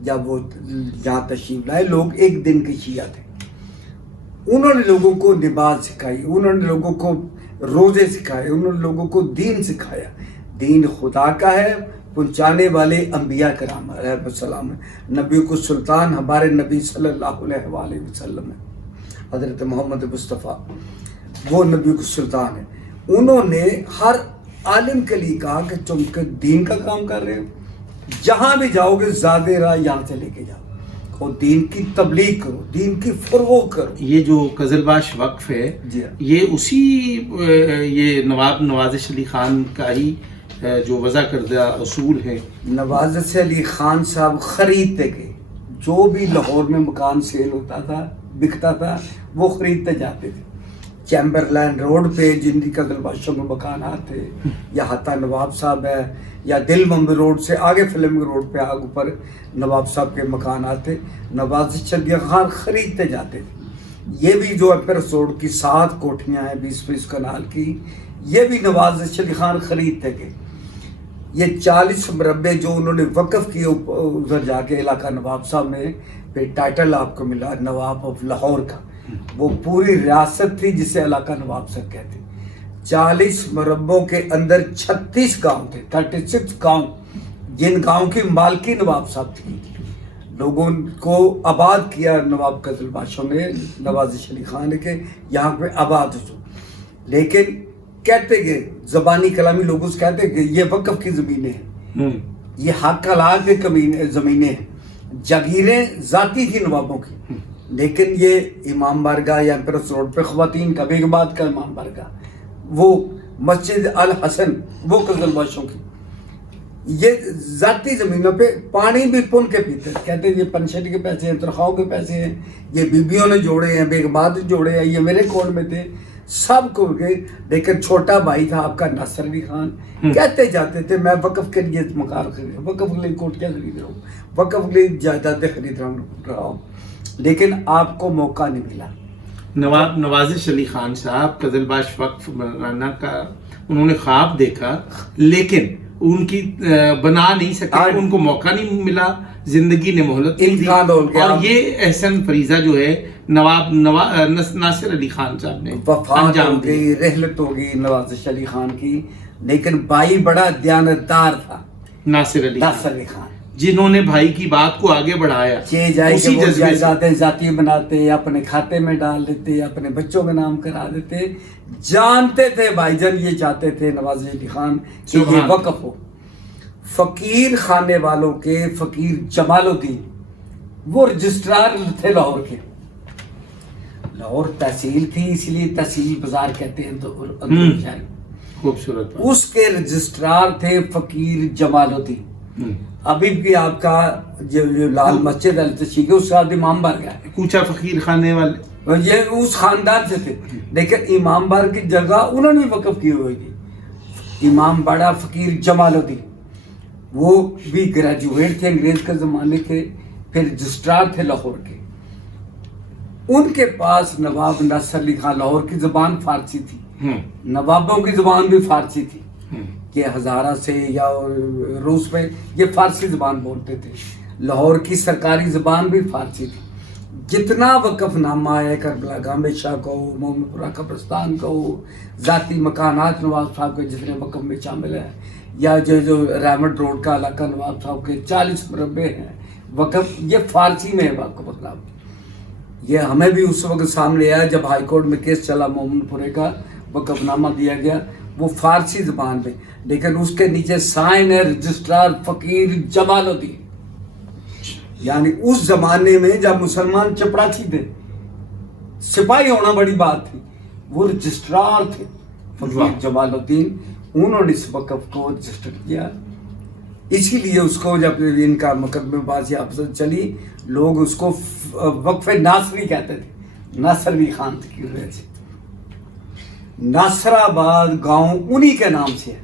جب وہ یہاں تشریف لائے، لوگ ایک دن کے شیعہ تھے، انہوں نے لوگوں کو نماز سکھائی، انہوں نے لوگوں کو روزے سکھائے، انہوں نے لوگوں کو دین سکھایا. دین خدا کا ہے، پہنچانے والے انبیاء کرام علیہ السلام ہیں. نبی کو سلطان ہمارے نبی صلی اللہ علیہ وآلہ وسلم ہے، حضرت محمد مصطفیٰ، وہ نبی کو سلطان ہے. انہوں نے ہر عالم کے لیے کہا کہ تم دین کا کام کر رہے ہو، جہاں بھی جاؤ گے زیادہ راہ یہاں سے لے کے جاؤ اور دین کی تبلیغ کرو، دین کی فروغ کرو. یہ جو قزلباش وقف ہے، جی یہ اسی یہ نواب نوازش علی خان کا ہی جو وضع کردہ اصول ہے. نوازش علی خان صاحب خریدتے گئے، جو بھی لاہور میں مکان سیل ہوتا تھا، بکتا تھا، وہ خریدتے جاتے تھے. چیمبر لائن روڈ پہ جن کی قزلباشوں میں مکانات تھے، یا حتی نواب صاحب ہے، یا دل ممبر روڈ سے آگے فلم روڈ پہ آگے اوپر نواب صاحب کے مکانات تھے. نوازش علی خان خریدتے جاتے تھے. یہ بھی جو ایمپریس روڈ کی 7 کوٹھیاں ہیں 20 کنال کی، یہ بھی نوازش علی خان خریدتے گئے. یہ 40 مربع جو انہوں نے وقف کیے ادھر جا کے علاقہ نواب صاحب میں، پھر ٹائٹل آپ کو ملا نواب آف لاہور کا. وہ پوری ریاست تھی جسے علاقہ نواب صاحب کہتے. 40 مربعوں کے اندر 36 گاؤں تھے، 36 گاؤں، جن گاؤں کی مالکی نواب صاحب تھی. لوگوں کو آباد کیا نواب قزلباشوں نے، نوازش علی خان نے، کہ یہاں پہ آباد ہو. لیکن کہتے کہ زبانی کلامی لوگوں سے کہتے کہ یہ وقف کی زمینیں ہیں، یہ حق حلال کی زمینیں ہیں. جاگیریں ذاتی تھی نوابوں کی، لیکن یہ امام بارگاہ یا ایمپریس روڈ پہ خواتین کا، بیگ آباد کا امام بارگاہ، وہ مسجد الحسن، وہ قزلباشوں کی. یہ ذاتی زمینوں پہ پانی بھی پن کے پیتے. کہتے ہیں یہ پنشن کے پیسے ہیں، تنخواہوں کے پیسے ہیں، یہ بیبیوں نے جوڑے ہیں، بیگ آباد جوڑے ہیں، یہ میرے کون میں تھے، سب کو گئے. لیکن چھوٹا بھائی تھا آپ کا ناصر علی خان، کہتے جاتے تھے میں وقف کے لیے مکان خرید رہا ہوں، وقف کے لیے کوٹیاں خرید رہا ہوں، وقف کے لیے جائیدادیں خرید رہا ہوں. لیکن آپ کو موقع نہیں ملا. نواب نوازش علی خان صاحب قزلباش وقف بنانا کا انہوں نے خواب دیکھا، لیکن ان کی بنا نہیں سکے، ان کو موقع نہیں ملا، زندگی نے مہلت نہیں دی. اور یہ احسن فریضہ جو ہے نواب ناصر علی خان صاحب نے وفات ہو گئی، رحلت ہو گئی نوازش علی خان کی. لیکن بھائی بڑا دیانتدار تھا ناصر علی خان، جنہوں نے بھائی کی بات کو آگے بڑھایا. اسی جائیدادیں ذاتی بناتے، اپنے کھاتے میں ڈال دیتے، اپنے بچوں کے نام کرا دیتے. جانتے تھے بھائی جان یہ چاہتے تھے نواز علی خان کہ یہ وقف ہو. فقیر خانے والوں کے فقیر جمال الدین وہ رجسٹرار تھے لاہور کے. لاہور تحصیل تھی، اس لیے تحصیل بازار کہتے ہیں. تو خوبصورت اس کے رجسٹرار تھے فقیر جمال الدین. ابھی بھی آپ کا جو لال مسجد التشیق ہے اس کا امام بارگاہ ہے، کوچا فقیر خانے والے یہ اس خاندان سے تھے. لیکن امام بار کی جگہ انہوں نے وقف کی ہوئی تھی. امام باڑا فقیر جمال الدین وہ بھی گریجویٹ تھے، انگریز کے زمانے کے، پھر رجسٹرار تھے لاہور کے. ان کے پاس نواب ناصر علی خان، لاہور کی زبان فارسی تھی، نوابوں کی زبان بھی فارسی تھی کہ ہزارہ سے یا روس میں یہ فارسی زبان بولتے تھے. لاہور کی سرکاری زبان بھی فارسی تھی. جتنا وقف نامہ ہے کربلا گامبے شاہ کو، محمد پورہ قبرستان کو، ذاتی مکانات نواب صاحب کے جتنے وقف میں شامل ہیں، یا جو رحمت روڈ کا علاقہ نواب صاحب کے 40 مربع ہیں وقف، یہ فارسی میں ہے وقف. مطلب یہ ہمیں بھی اس وقت سامنے آیا جب ہائی کورٹ میں کیس چلا محمد پورے کا، وقف نامہ دیا گیا وہ فارسی زبان میں، لیکن اس کے نیچے سائن ہے رجسٹرار فقیر جمال الدین. یعنی اس زمانے میں جب مسلمان چپڑاسی تھے، سپاہی ہونا بڑی بات تھی، وہ رجسٹرار تھے فقیر جمال الدین. انہوں نے اس وقف کو رجسٹر کیا. اسی لیے اس کو جب ان کا مقدمے بازی آپس چلی، لوگ اس کو وقف ناصری کہتے تھے، ناصر علی خان کی وجہ سے. ناصر آباد گاؤں انہی کے نام سے ہے.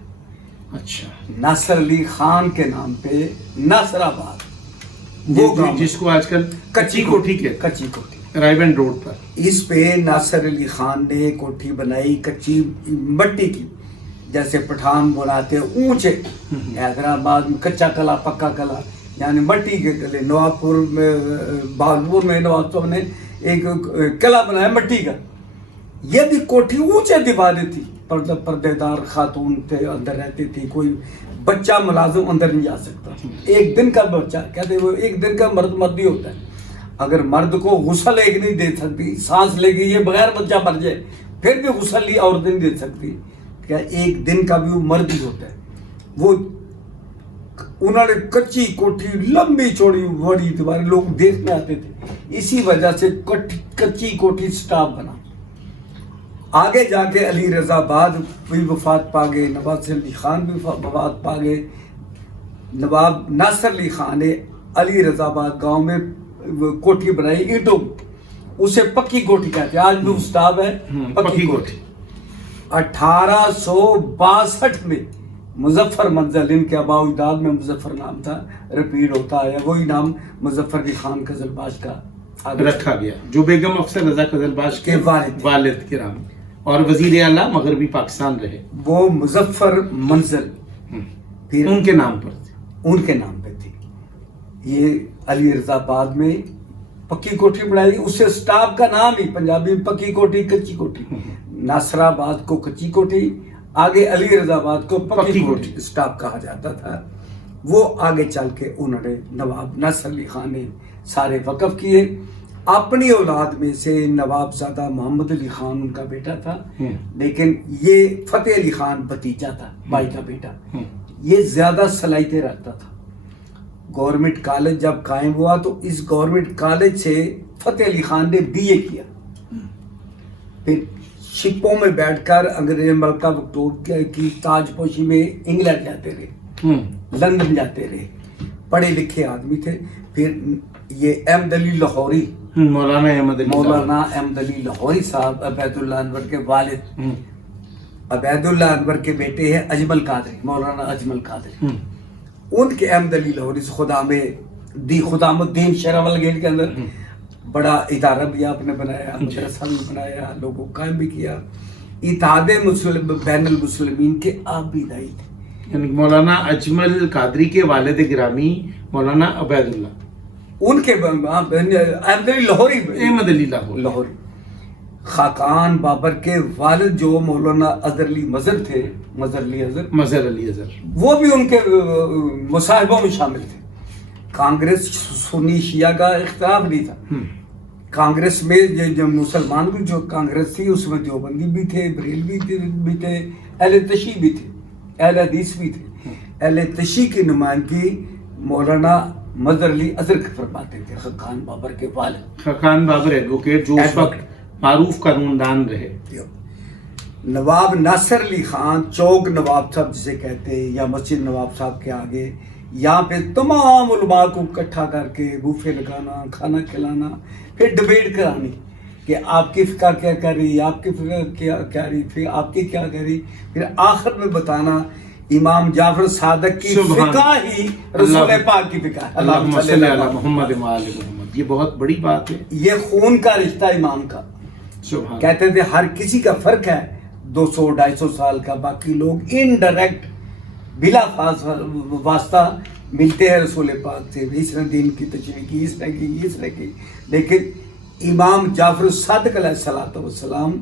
اچھا، ناصر علی خان کے نام پہ ناصر آباد، وہ گاؤں جس کو آج کل کچی کوٹھی کے، کچی کوٹھی رائے بینڈ روڈ پر، اس پہ ناصر علی خان نے کوٹھی بنائی کچی مٹی کی، جیسے پٹھان بناتے اونچے. حیدرآباد میں کچا کلا پکا کلا، یعنی مٹی کے قلعے نوابپور میں بہاولپور میں نواب صاحب نے ایک قلعہ بنایا مٹی کا. یہ بھی کوٹھی اونچے دیواریں تھی, پردے دار خاتون تھے اندر رہتی تھی, کوئی بچہ ملازم اندر نہیں جا سکتا. ایک دن کا بچہ کہتے وہ ایک دن کا مرد ہی ہوتا ہے. اگر مرد کو غسل ایک نہیں دے سکتی, سانس لے گی یہ بغیر بچہ مر جائے پھر بھی غسل لی عورت نہیں دے سکتی, کیا ایک دن کا بھی وہ مرد ہی ہوتا ہے. وہ انہوں نے کچی کوٹھی لمبی چوڑی بڑی دیواریں لوگ دیکھنے آتے تھے, اسی وجہ سے کچی کوٹھی سٹاف بنا. آگے جا کے علی رضا آباد بھی وفات پا گئے, نواز علی خان بھی وفات پا گئے. نواب ناصر علی خان نے علی رضا آباد گاؤں میں کوٹھی بنائی اینٹوں, اسے پکی کوٹھی کہتے ہیں, آج بھی سٹاف ہے پکی کوٹھی. 1862 میں مظفر منزل, ان کے آباء و اجداد میں مظفر نام تھا, ریپیٹ ہوتا ہے, وہی نام مظفر علی خان قزلباش کا رکھا گیا جو بیگم افسر رضا قزلباش کے والد کے نام اور وزیر اعلیٰ مغربی پاکستان رہے. وہ مظفر منزل پھر ان کے نام پر تھے, ان کے نام پہ تھی. یہ علی رضا آباد میں پکی کوٹھی بنائی, اس سے سٹاف کا نام ہی پنجابی میں پکی کوٹھی کچی کوٹھی. ناصر آباد کو کچی کوٹھی, آگے علی رضا آباد کو پکی کوٹھی سٹاف کہا جاتا تھا. وہ آگے چل کے انہوں نے نواب ناصر علی خان نے سارے وقف کیے. اپنی اولاد میں سے نواب زادہ محمد علی خان ان کا بیٹا تھا, لیکن یہ فتح علی خان بھتیجا تھا, بھائی کا بیٹا. یہ زیادہ صلاحیتیں رکھتا تھا. گورنمنٹ کالج جب قائم ہوا تو اس گورنمنٹ کالج سے فتح علی خان نے BA کیا. پھر شپوں میں بیٹھ کر انگریز ملکہ وکٹوریہ کی تاج پوشی میں انگلینڈ جاتے رہے, لندن جاتے رہے, پڑھے لکھے آدمی تھے. پھر یہ احمد علی لاہوری, مولانا احمد علی لاہوری صاحب عبید اللہ انور کے والد, عبید اللہ انور کے بیٹے ہیں اجمل قادری, مولانا اجمل قادری. ان کے احمد علی لاہوری سے خدام الدین شیراول گیٹ کے اندر بڑا ادارہ بھی آپ نے بنایا, مدرسہ بھی بنایا, لوگوں کو قائم بھی کیا. اتحاد مسلم بین المسلمین کے آپ بھی دائی تھے. یعنی مولانا اجمل قادری کے والد گرامی مولانا عبید اللہ, ان کے احمد علی لاہوری. خاقان بابر کے والد جو مولانا اظہر علی مظہر تھے, مظہر علی اظہر, وہ بھی ان کے مصاحبوں میں شامل تھے. کانگریس سنی شیعہ کا اختلاف نہیں تھا. کانگریس میں جو مسلمان بھی جو کانگریس تھی اس میں دیوبندی بھی تھے, بریلوی بھی تھے, اہل تشیع بھی تھے, اہل حدیث بھی تھے. اہل تشیع کی نمائندگی مولانا مظہر علی اظہر کے فرماتے تھے, خاقان بابر کے والد. خاقان بابر ایڈوکیٹ جو اس وقت معروف قانون دان رہے. نواب ناصر علی خان چوک نواب صاحب جسے کہتے ہیں, یا مسجد نواب صاحب کے آگے یہاں پہ تمام علماء کو اکٹھا کر کے بوفے لگانا, کھانا کھلانا, پھر ڈبیٹ کرانی کہ آپ کی فقہ کیا کہہ رہی, آپ کی فقہ کیا کہہ رہی, پھر آپ کی کیا کہہ رہی, پھر آخر میں بتانا امام جعفر صادق کی فقہ ہی رسول پاک کی فقہ ہے. اللہم صلی علی محمد و آل محمد. یہ بہت بڑی بات ہے. یہ خون کا رشتہ امام کا. کہتے تھے ہر کسی کا فرق ہے 200-250 سال کا, باقی لوگ انڈائریکٹ بلا واسطہ ملتے ہیں رسول پاک سے. اس نے دین کی تشریح کی, اس نے کی, اس نے کی, لیکن امام جعفر صادق علیہ السلام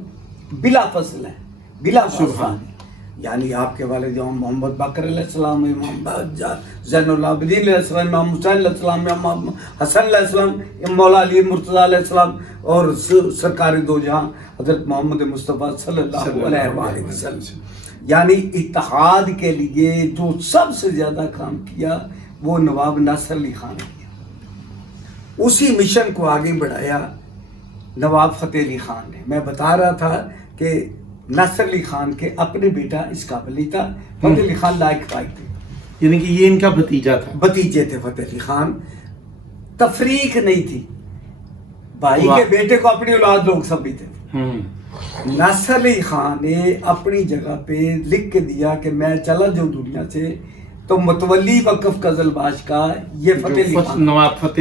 بلا فصل ہے, بلا واسطہ. یعنی آپ کے والد امام محمد باقر علیہ السلام, امام زین العابدین علیہ السلام, امام حسین علیہ السلام, امام حسن علیہ السلام, مولا علی مرتضیٰ علیہ السلام, اور سرکار دو جہاں حضرت محمد مصطفیٰ صلی اللہ علیہ وآلہ وسلم. یعنی اتحاد کے لیے جو سب سے زیادہ کام کیا وہ نواب ناصر علی خان نے کیا. اسی مشن کو آگے بڑھایا نواب فتح علی خان نے. میں بتا رہا تھا کہ ناصر علی خان کے اپنے بیٹا اس قابل نہیں تھا, فتح علی خان لائق فائق تھے, یعنی کہ یہ ان کا بھتیجا تھا, بھتیجے تھے فتح علی خان. تفریق نہیں تھی, بھائی کے بیٹے کو اپنی اولاد لوگ سمجھتے تھے. ناصر علی خان نے اپنی جگہ پہ لکھ کے دیا کہ میں چلا جاؤں دنیا سے تو متولی وقف قزلباش کا یہ نواب فتح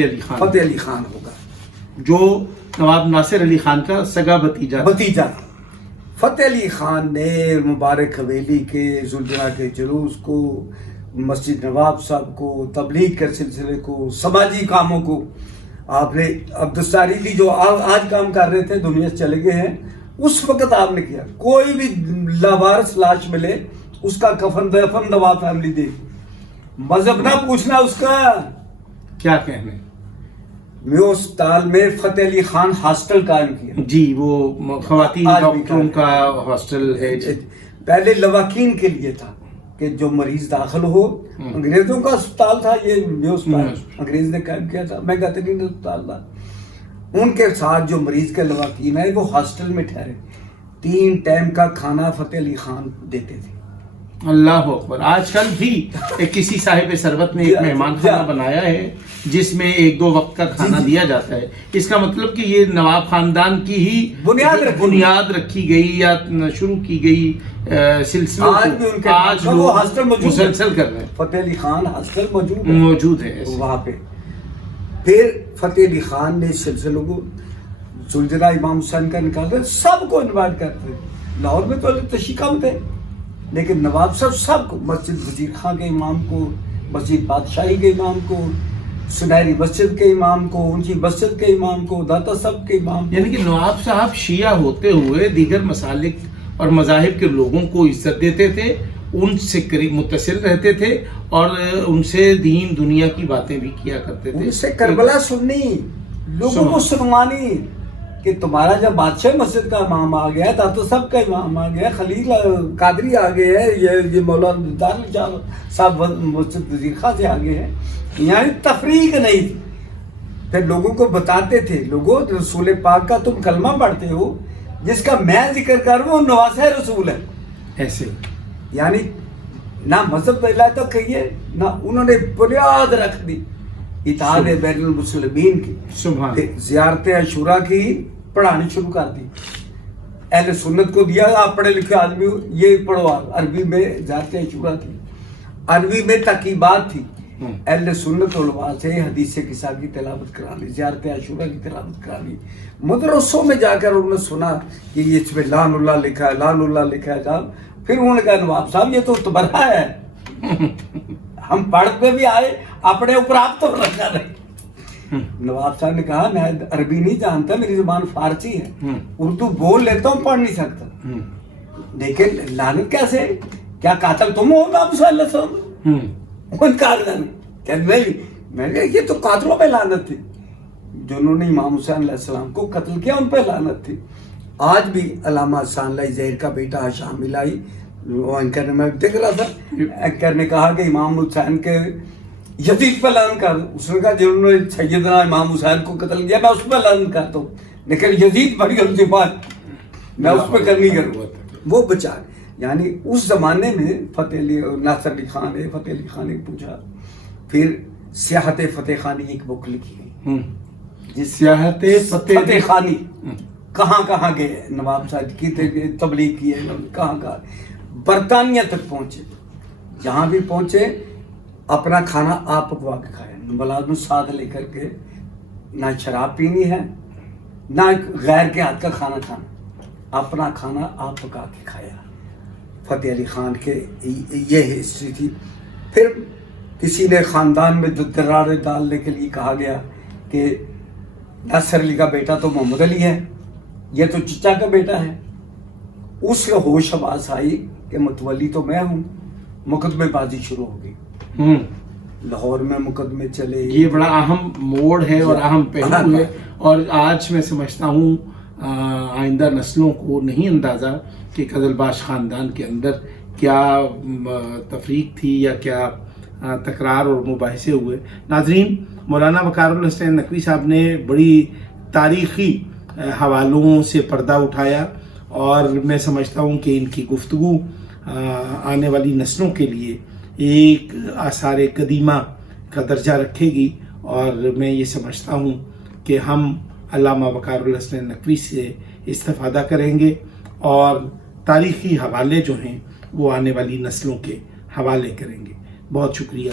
علی خان ہوگا, جو نواب ناصر علی خان کا سگا بھتیجا. فتح علی خان نے مبارک حویلی کے زلجنا کے جلوس کو مسجد نواب صاحب کو، تبلیغ کے سلسلے کو، سماجی کاموں کو آپ نے، عبدالساریدی جو آج کام کر رہے تھے دنیا سے چلے گئے ہیں، اس وقت آپ نے کیا. کوئی بھی لاوارث لاش ملے اس کا کفن دفن نواب فیملی دے. مذہب نہ پوچھنا اس کا. کیا کہنے. میو اسپتال میں فتح علی خان ہاسٹل قائم کیا. جی وہ خواتین ڈاکٹروں کا ہاسٹل ہے. پہلے لواکین کے لیے تھا کہ جو مریض داخل ہو، انگریزوں کا اسپتال تھا یہ میو اسپتال، انگریز نے قائم کیا تھا، میگا ترین اسپتال تھا. ان کے ساتھ جو مریض کے لواکین ہے وہ ہاسٹل میں ٹھہرے. 3 ٹائم کا کھانا فتح علی خان دیتے تھے. اللہ اکبر. آج کل بھی کسی صاحب ثروت نے ایک مہمان خانہ بنایا ہے جس میں 1-2 وقت کا کھانا دیا جاتا ہے. اس کا مطلب کہ یہ نواب خاندان کی ہی بنیاد رکھی گئی یا شروع کی گئی سلسلوں کو آج لوگ مسلسل کر رہے ہیں. فتح علی خان ہاسٹل موجود ہے وہاں پہ. پھر فتح علی خان نے سلسلوں کو زلجرہ امام حسین کا نکال رہے، سب کو انوائٹ کرتے. لاہور میں تو تشیع کم تھے لیکن نواب صاحب سب کو، مسجد وزیر خان کے امام کو، مسجد بادشاہی کے امام کو، سنہری مسجد کے امام کو، اونچی مسجد کے امام کو، داتا صاحب کے امام کو. یعنی کہ نواب صاحب شیعہ ہوتے ہوئے دیگر مسالک اور مذاہب کے لوگوں کو عزت دیتے تھے، ان سے قریب متصل رہتے تھے اور ان سے دین دنیا کی باتیں بھی کیا کرتے تھے. ان سے کربلا سننی، لوگوں کو سنوانی کہ تمہارا جب بادشاہ مسجد کا امام آ گیا، داتا صاحب کا امام آ گیا، خلیل قادری آ گئے ہیں، یہ مولانا دار شاہ صاحب مسجد وزیر خان سے آ گئے ہیں. یعنی تفریق نہیں تھی. پھر لوگوں کو بتاتے تھے، لوگوں رسول پاک کا تم کلمہ پڑھتے ہو، جس کا میں ذکر کر رہا ہوں نواسہ رسول ہے. ایسے یعنی نہ مذہب پھیلایا تو کہیے، نہ انہوں نے بنیاد رکھ دی اتحاد بین المسلمین کی. زیارت عاشوراء کی پڑھانی شروع کر دی. اہل سنت کو دیا، آپ پڑھے لکھے آدمی ہو یہ پڑھو. عربی میں زیارت عاشوراء تھی، عربی میں تقیبات تھی. اہل سنت علماء سے حدیث قصہ کی تلاوت کرانی، زیارت عاشوراء کی تلاوت کرانی. مدرسوں میں جا کر انہوں نے سنا کہ یہ اس میں لعن اللہ لکھا ہے، لعن اللہ لکھا ہے صاحب. پھر انہوں نے کہا نواب صاحب یہ تو تمہارا ہے، ہم پڑھتے بھی آئے، اپنے اوپر آپ تو رکھا رہے. نواب صاحب نے کہا میں عربی نہیں جانتا، میری زبان فارسی ہے، اردو بول لیتا ہوں، پڑھ نہیں سکتا، لیکن لعنت کیسے؟ کیا قاتل تم ہو نبی صلی اللہ علیہ وسلم؟ انکار کہ نہیں. میں نے کہا یہ تو قاتلوں پہ لعنت تھی، جنہوں نے امام حسین علیہ السلام کو قتل کیا ان پہ لعنت تھی. آج بھی علامہ حسان لائی زہر کا بیٹا شامل آئی، وہ اینکر نے میں دیکھ رہا تھا، اینکر نے کہا کہ امام حسین کے یزید پہ لعنت کر. اس نے کہا جنہوں نے سیدنا امام حسین کو قتل کیا میں اس پہ لعنت کرتا ہوں، لیکن یزید بڑی غلطی بات میں اس پہ کرنی کروں. وہ بچا. یعنی اس زمانے میں فتح علی ناصر علی خان ہے، فتح علی خان نے پوچھا. پھر سیاحت فتح خانی ایک بک لکھی گئی، جس سیاحت فتح خانی کہاں کہاں گئے نواب صاحب کی تبلیغ کی ہے، کہاں کہاں. برطانیہ تک پہنچے، جہاں بھی پہنچے اپنا کھانا آپ پکوا کے کھایا، ملازم ساتھ لے کر کے. نہ شراب پینی ہے نہ غیر کے ہاتھ کا کھانا کھانا، اپنا کھانا آپ پکا کے کھایا. فتح علی خان کے یہ ہسٹری تھی. پھر کسی نے خاندان میں دراریں ڈالنے کے لیے کہا گیا کہ ناصر علی کا بیٹا تو محمد علی ہے، یہ تو چچا کا بیٹا ہے. اس کے ہوش آواز آئی کہ متولی تو میں ہوں. مقدمے بازی شروع ہو گئی. لاہور میں مقدمے چلے. یہ بڑا اہم موڑ ہے اور اہم پہلو ہے، اور آج میں سمجھتا ہوں آئندہ نسلوں کو نہیں اندازہ کہ قزلباش خاندان کے اندر کیا تفریق تھی یا کیا تکرار اور مباحثے ہوئے. ناظرین، مولانا وقار الحسنین نقوی صاحب نے بڑی تاریخی حوالوں سے پردہ اٹھایا، اور میں سمجھتا ہوں کہ ان کی گفتگو آنے والی نسلوں کے لیے ایک آثار قدیمہ کا درجہ رکھے گی. اور میں یہ سمجھتا ہوں کہ ہم علامہ وقار الحسنین نقوی سے استفادہ کریں گے اور تاریخی حوالے جو ہیں وہ آنے والی نسلوں کے حوالے کریں گے. بہت شکریہ.